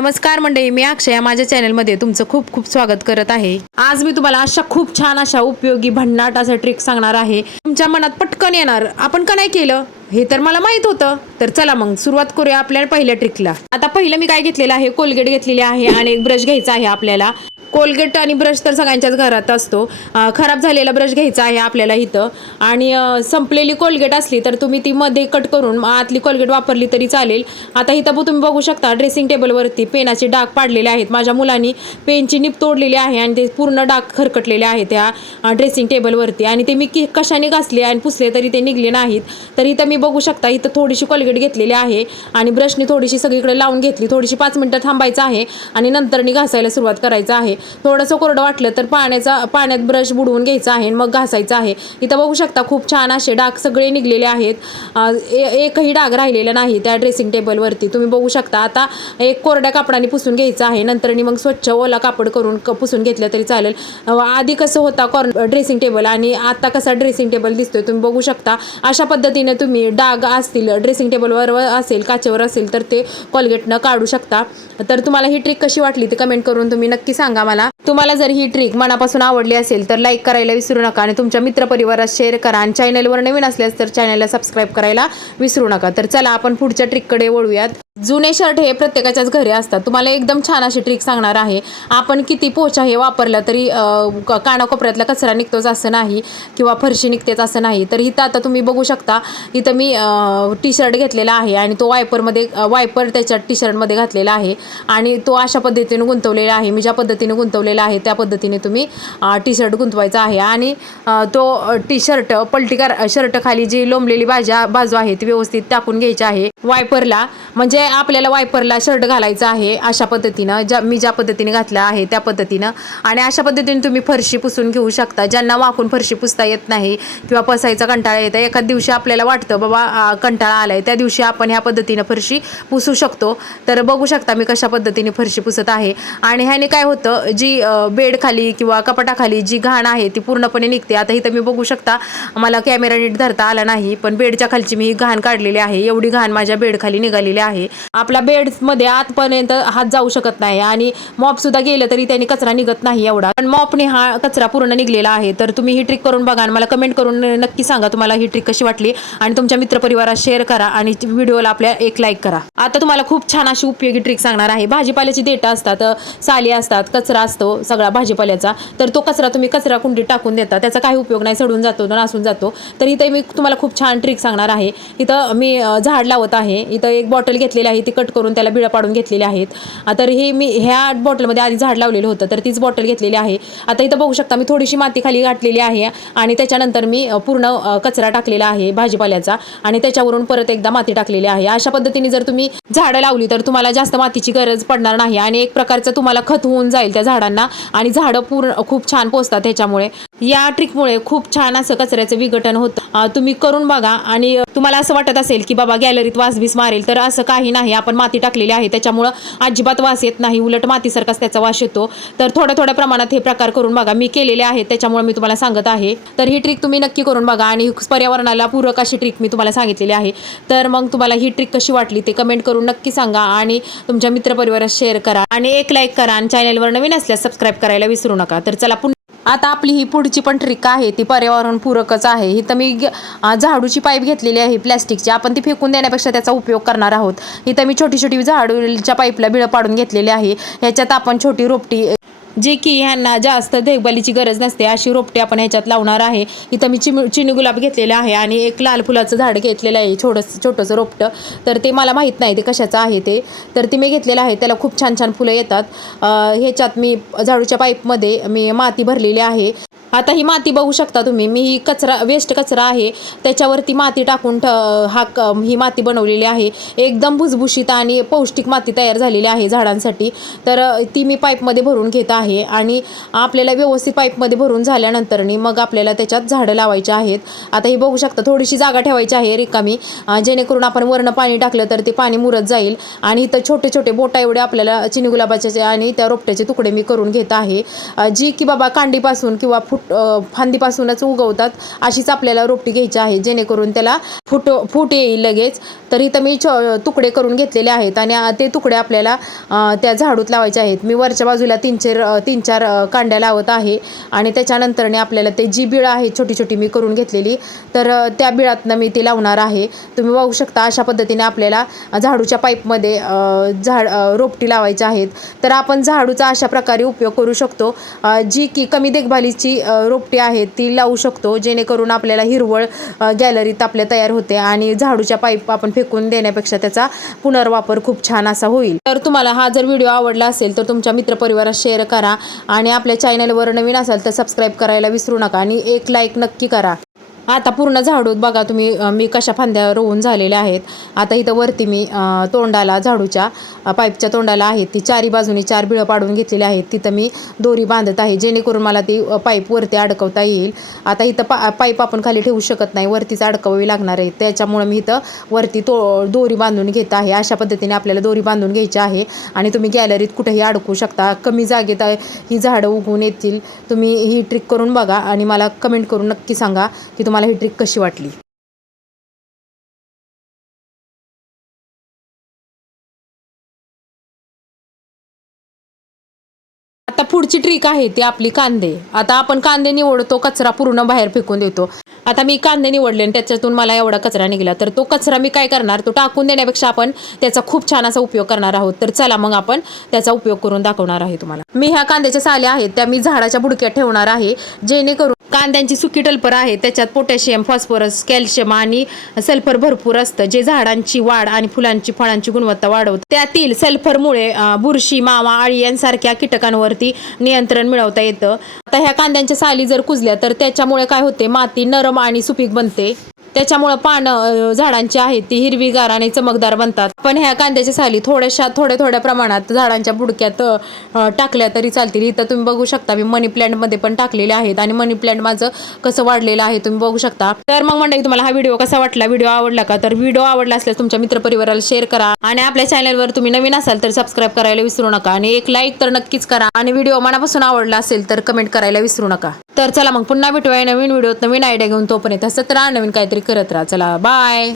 नमस्कार मंडळी मी अक्षया माझ्या चॅनलमध्ये तुमचं खूप खूप स्वागत करत आहे. आज मी तुम्हाला अशा खूप छान अशा उपयोगी भन्नाट असा ट्रिक सांगणार आहे. तुमच्या मनात पटकन येणार. आपण का नाही केलं? हे तर मला माहीत होतं. तर चला मग सुरुवात करूया आपल्या पहिल्या ट्रिकला आता पहिलं मी काय घेतलेलं आहे? कोलगेट घेतलेली आहे आणि एक ब्रश घ्यायचा आहे आपल्याला. कोलगेट आणि ब्रश तर सगळ्यांच्याच घरात असतो. खराब झालेला ब्रश घ्यायचा आहे आपल्याला इथं. आणि संपलेली कोलगेट असली तर तुम्ही ती मध्ये कट करून आतली कोलगेट वापरली तरी चालेल. आता इथं तुम्ही बघू शकता ड्रेसिंग टेबलवरती पेनाचे डाग पाडलेले आहेत. माझ्या मुलांनी पेनची निप तोडलेली आहे आणि ते पूर्ण डाग खरकटलेले आहेत त्या ड्रेसिंग टेबलवरती आणि ते मी कि कशाने घासले आणि पुसले तरी ते निघले नाहीत. तर इथं मी बघू शकता इथं थोडीशी कोलगेट घेतलेली आहे आणि ब्रशनी थोडीशी सगळीकडे लावून घेतली. थोडीशी पाच मिनटं थांबायचं आहे आणि नंतरनी घासायला सुरुवात करायचं आहे. थोडंसं कोरडं वाटलं तर पाण्याचा पाण्यात ब्रश बुडवून घ्यायचा आहे आणि मग घासायचं आहे. इथं बघू शकता खूप छान असे डाग सगळे निघलेले आहेत. ए- एकही डाग राहिलेला नाही त्या ड्रेसिंग टेबलवरती तुम्ही बघू शकता आता एक कोरड्या कापडाने पुसून घ्यायचं आहे. नंतरनी मग स्वच्छ ओला कापड करून क- पुसून घेतलं तरी चालेल. आधी कसं होता कॉर्न ड्रेसिंग टेबल आणि आता कसा ड्रेसिंग टेबल दिसतोय तुम्ही बघू शकता. अशा पद्धतीने तुम्ही डाग असतील ड्रेसिंग टेबलवर असेल काचेवर असेल तर ते कॉलगेटनं काढू शकता. तर तुम्हाला ही ट्रिक कशी वाटली ते कमेंट करून तुम्ही नक्की सांगा मला. तुम्हाला जर ही ट्रिक मनापासून आवडली असेल तर लाईक करायला विसरू नका आणि तुमच्या मित्रपरिवारात शेअर करा. आणि चॅनलवर नवीन असल्यास तर चॅनलला सबस्क्राईब करायला विसरू नका. तर चला आपण पुढच्या ट्रिककडे वळूयात. जुने शर्ट हे प्रत्येकाच्याच घरी असतात. तुम्हाला एकदम छान अशी ट्रिक सांगणार आहे. आपण किती पोछा हे वापरला तरी कानाकोपऱ्यातला कचरा निघतोच असं नाही किंवा फरशी निघतेच असं नाही. तर इथं आता तुम्ही बघू शकता इथं मी टी शर्ट घेतलेला आहे आणि तो वायपरमध्ये वायपर त्याच्या टी शर्टमध्ये घातलेला आहे आणि तो अशा पद्धतीने गुंतवलेला आहे. मी ज्या पद्धतीने गुंतवलेला आहे त्या पद्धतीने तुम्ही टी शर्ट गुंतवायचा आहे आणि तो टी शर्ट पलटीकार शर्ट खाली जी लोंबलेली बाजा बाजू आहे ती व्यवस्थित टाकून घ्यायची आहे. वायपरला म्हणजे आपल्याला वायपरला शर्ट घालायचा आहे अशा पद्धतीनं. ज्या मी ज्या पद्धतीने घातला आहे त्या पद्धतीनं. आणि अशा पद्धतीने तुम्ही फरशी पुसून घेऊ शकता. ज्यांना वाकून फरशी पुसता येत नाही किंवा पसायचा कंटाळा येतं एखाद दिवशी आपल्याला वाटतं बाबा कंटाळा आला आहे त्या दिवशी आपण ह्या पद्धतीनं फरशी पुसू शकतो. तर बघू शकता मी कशा पद्धतीने फरशी पुसत आहे. आणि ह्याने काय होतं जी बेडखाली किंवा कपाटाखाली जी घाण आहे ती पूर्णपणे निघते. आता इथं मी बघू शकता मला कॅमेरा नीट धरता आला नाही पण बेडच्या खालची मी घाण काढलेली आहे. एवढी घाण माझ्या बेडखाली निघालेली आहे. आपल्या बेडमध्ये आतपर्यंत हात जाऊ शकत नाही आणि मॉप सुद्धा गेलं तरी त्याने कचरा निघत नाही एवढा. पण मॉपने हा कचरा पूर्ण निघलेला आहे. तर तुम्ही ही ट्रिक करून बघा आणि मला कमेंट करून नक्की सांगा तुम्हाला ही ट्रिक कशी वाटली. आणि तुमच्या मित्रपरिवारात शेअर करा आणि व्हिडिओला आपल्या एक लाईक करा. आता तुम्हाला खूप छान अशी उपयोगी ट्रिक सांगणार आहे. भाजीपाल्याची देठं असतात साली असतात कचरा असतो सगळा भाजीपाल्याचा. तर तो कचरा तुम्ही कचरा कुंडीत टाकून देता. त्याचा काही उपयोग नाही. सडून जातो नासून जातो. तर इथे मी तुम्हाला खूप छान ट्रिक सांगणार आहे. इथं मी झाड लावत आहे. इथं एक बॉटल घेतली घेतलेली आहे ती कट करून त्याला बिळा पाडून घेतलेली आहेत. तर हे मी ह्या बॉटलमध्ये आधी झाड लावलेलं होतं तर तीच बॉटल घेतलेली आहे. आता इथं बघू शकता मी थोडीशी माती खाली गाठलेली आहे आणि त्याच्यानंतर मी पूर्ण कचरा टाकलेला आहे भाजीपाल्याचा आणि त्याच्यावरून परत एकदा माती टाकलेली आहे. अशा पद्धतीने जर तुम्ही झाडं लावली तर तुम्हाला जास्त मातीची गरज पडणार नाही आणि एक प्रकारचं तुम्हाला खत होऊन जाईल त्या झाडांना आणि झाडं पूर्ण खूप छान पोचतात त्याच्यामुळे. या ट्रिकमुळे खूप छान असं कचऱ्याचं विघटन होतं. तुम्ही करून बघा आणि तुम्हाला असं वाटत असेल की बाबा गॅलरीत वास बीस मारेल तर असं काही नाही. आपण माती टाकलेली आहे त्याच्यामुळं अजिबात वास येत नाही. उलट मातीसारखाच त्याचा वास येतो. तर थोड्या थोड्या प्रमाणात हे प्रकार करून बघा. मी केलेले आहेत त्याच्यामुळे मी तुम्हाला सांगत आहे. तर ही ट्रिक तुम्ही नक्की करून बघा आणि पर्यावरणाला पूरक अशी ट्रिक मी तुम्हाला सांगितलेली आहे. तर मग तुम्हाला ही ट्रिक कशी वाटली ते कमेंट करून नक्की सांगा आणि तुमच्या मित्रपरिवारात शेअर करा आणि एक लाईक करा आणि चॅनलवर नवीन असल्यास सबस्क्राईब करायला विसरू नका. तर चला पुन्हा आता आपली ही पुढची पण ट्रिक आहे ती पर्यावरण पूरकच आहे. ही तर मी झाडूची पाईप घेतलेली आहे प्लॅस्टिकची. आपण ती फेकून देण्यापेक्षा त्याचा उपयोग करणार आहोत. इथं मी छोटी छोटी झाडूच्या पाईपला बिळं पाडून घेतलेली आहे. ह्याच्यात आपण छोटी रोपटी जे की ह्यांना जास्त देखभालीची गरज नसते अशी रोपटे आपण ह्याच्यात लावणार आहे. इथं मी चिम चिनी गुलाब घेतलेला आहे आणि एक लाल फुलाचं झाड घेतलेलं आहे छोटंसं छोटंसं रोपटं. तर ते मला माहीत नाही ते कशाचं आहे ते. तर ते मी घेतलेलं आहे त्याला खूप छान छान फुलं येतात. ह्याच्यात मी झाडूच्या पाईपमध्ये मी माती भरलेली आहे. आता ही माती बघू शकता तुम्ही. मी ही कचरा वेस्ट कचरा आहे. त्याच्यावरती माती टाकून ठ हा ही माती बनवलेली आहे. एकदम भुसभुशीत आणि पौष्टिक माती तयार झालेली आहे झाडांसाठी. तर ती मी पाईपमध्ये भरून घेत आहे आणि आपल्याला व्यवस्थित पाईपमध्ये भरून झाल्यानंतरनी मग आपल्याला त्याच्यात झाडं लावायची आहेत. आता ही बघू शकता थोडीशी जागा ठेवायची आहे रिकामी. जेणेकरून आपण वरनं पाणी टाकलं तर ते पाणी मुरत जाईल. आणि इथं छोटे छोटे बोटा एवढे आपल्याला चिनी गुलाबाचे आणि त्या रोपट्याचे तुकडे मी करून घेत आहे. जी की बाबा कांडीपासून किंवा फुट फांदीपासूनच उगवतात अशीच आपल्याला रोपटी घ्यायची आहे. जेणेकरून त्याला फुट फूट येईल लगेच. तर इथं मी छ तुकडे करून घेतलेले आहेत आणि ते तुकडे आपल्याला त्या झाडूत लावायचे आहेत. मी वरच्या बाजूला तीन चार तीन चार कांड्या लावत आहे आणि त्याच्यानंतरने आपल्याला ते जी बिळं आहे छोटी छोटी मी करून घेतलेली तर त्या बिळातनं मी ती लावणार आहे. तुम्ही पाहू शकता अशा पद्धतीने आपल्याला झाडूच्या पाईपमध्ये झाड रोपटी लावायच्या आहेत. तर आपण झाडूचा अशा प्रकारे उपयोग करू शकतो. जी की कमी देखभालीची रोपटी आहेत ती लावू शकतो जेणेकरून आपल्याला हिरवळ गॅलरीत आपल्या तयार होते आणि झाडूच्या पाईप आपण फेकून देण्यापेक्षा त्याचा पुनर्वापर खूप छान असा होईल. तर तुम्हाला हा जर व्हिडिओ आवडला असेल तर तुमच्या मित्रपरिवारात शेअर करा आणि आपल्या चॅनलवर नवीन असाल तर सबस्क्राईब करायला विसरू नका आणि एक लाईक नक्की करा. आता पूर्ण झाडूत बघा तुम्ही मी कशा फांद्या रोवून झालेल्या आहेत. आता इथं वरती मी तोंडाला झाडूच्या पाईपच्या तोंडाला आहेत. ती चारी बाजूनी चार बिळं पाडून घेतलेली आहेत. तिथं मी दोरी बांधत आहे जेणेकरून मला ती पाईप वरती अडकवता येईल. आता इथं पा पाईप आपण खाली ठेवू शकत नाही वरतीच अडकवावी लागणार आहे. त्याच्यामुळं मी इथं वरती तो दोरी बांधून घेत आहे. अशा पद्धतीने आपल्याला दोरी बांधून घ्यायची आहे. आणि तुम्ही गॅलरीत कुठेही अडकू शकता. कमी जागेत ही झाडं उगवून येतील. तुम्ही ही ट्रिक करून बघा आणि मला कमेंट करून नक्की सांगा की तुम्हाला ही ट्रिक कशी वाटली? आता पुढची ट्रिक आहे ती आपली कांदे. आता आपण कांदे निवडतो कचरा पूर्ण बाहेर फेकून देतो. आता मी कांदे निवडले आणि त्याच्यातून मला एवढा कचरा निघाला. तर तो कचरा मी काय करणार? तो टाकून देण्यापेक्षा आपण त्याचा खूप छान असा उपयोग करणार आहोत. तर चला मग आपण त्याचा उपयोग करून दाखवणार आहे तुम्हाला. मी ह्या कांद्याच्या साल्या आहेत त्या मी झाडाच्या बुडक्यात ठेवणार आहे जेणेकरून कांद्यांची सुकी टलपर आहे त्याच्यात पोटॅशियम फॉस्फरस कॅल्शियम आणि सल्फर भरपूर असतं. जे झाडांची वाढ आणि फुलांची फळांची गुणवत्ता वाढवतं. त्यातील सल्फरमुळे बुरशी मावा आळी यांसारख्या कीटकांवरती नियंत्रण मिळवता येतं. आता ह्या कांद्यांच्या साली जर कुजल्या तर त्याच्यामुळे काय होते? माती नरम आणि सुपीक बनते. त्याच्यामुळं पानं झाडांची आहेत ती हिरवीगार आणि चमकदार बनतात. पण ह्या कांद्याच्या साली थोड्याशा थोड्या थोड्या प्रमाणात झाडांच्या बुडक्यात टाकल्या तरी चालतील. इथं तुम्ही बघू शकता मी मनी प्लॅन्टमध्ये पण टाकलेले आहेत आणि मनी प्लॅन्ट माझं कसं वाढलेलं आहे तुम्ही बघू शकता. तर मग मंडळी तुम्हाला हा व्हिडिओ कसा वाटला? व्हिडिओ आवडला का? तर व्हिडिओ आवडला असल्यास तुमच्या मित्रपरिवाराला शेअर करा आणि आपल्या चॅनलवर तुम्ही नवीन असाल तर सबस्क्राईब करायला विसरू नका आणि एक लाईक तर नक्कीच करा. आणि व्हिडिओ मनापासून आवडला असेल तर कमेंट करायला विसरू नका. तर चला मग पुन्हा भेटूया नवीन व्हिडिओत. नवीन आयडिया घेऊन तोपर्यंत हसत राहा नवीन काहीतरी करत राहा. चला बाय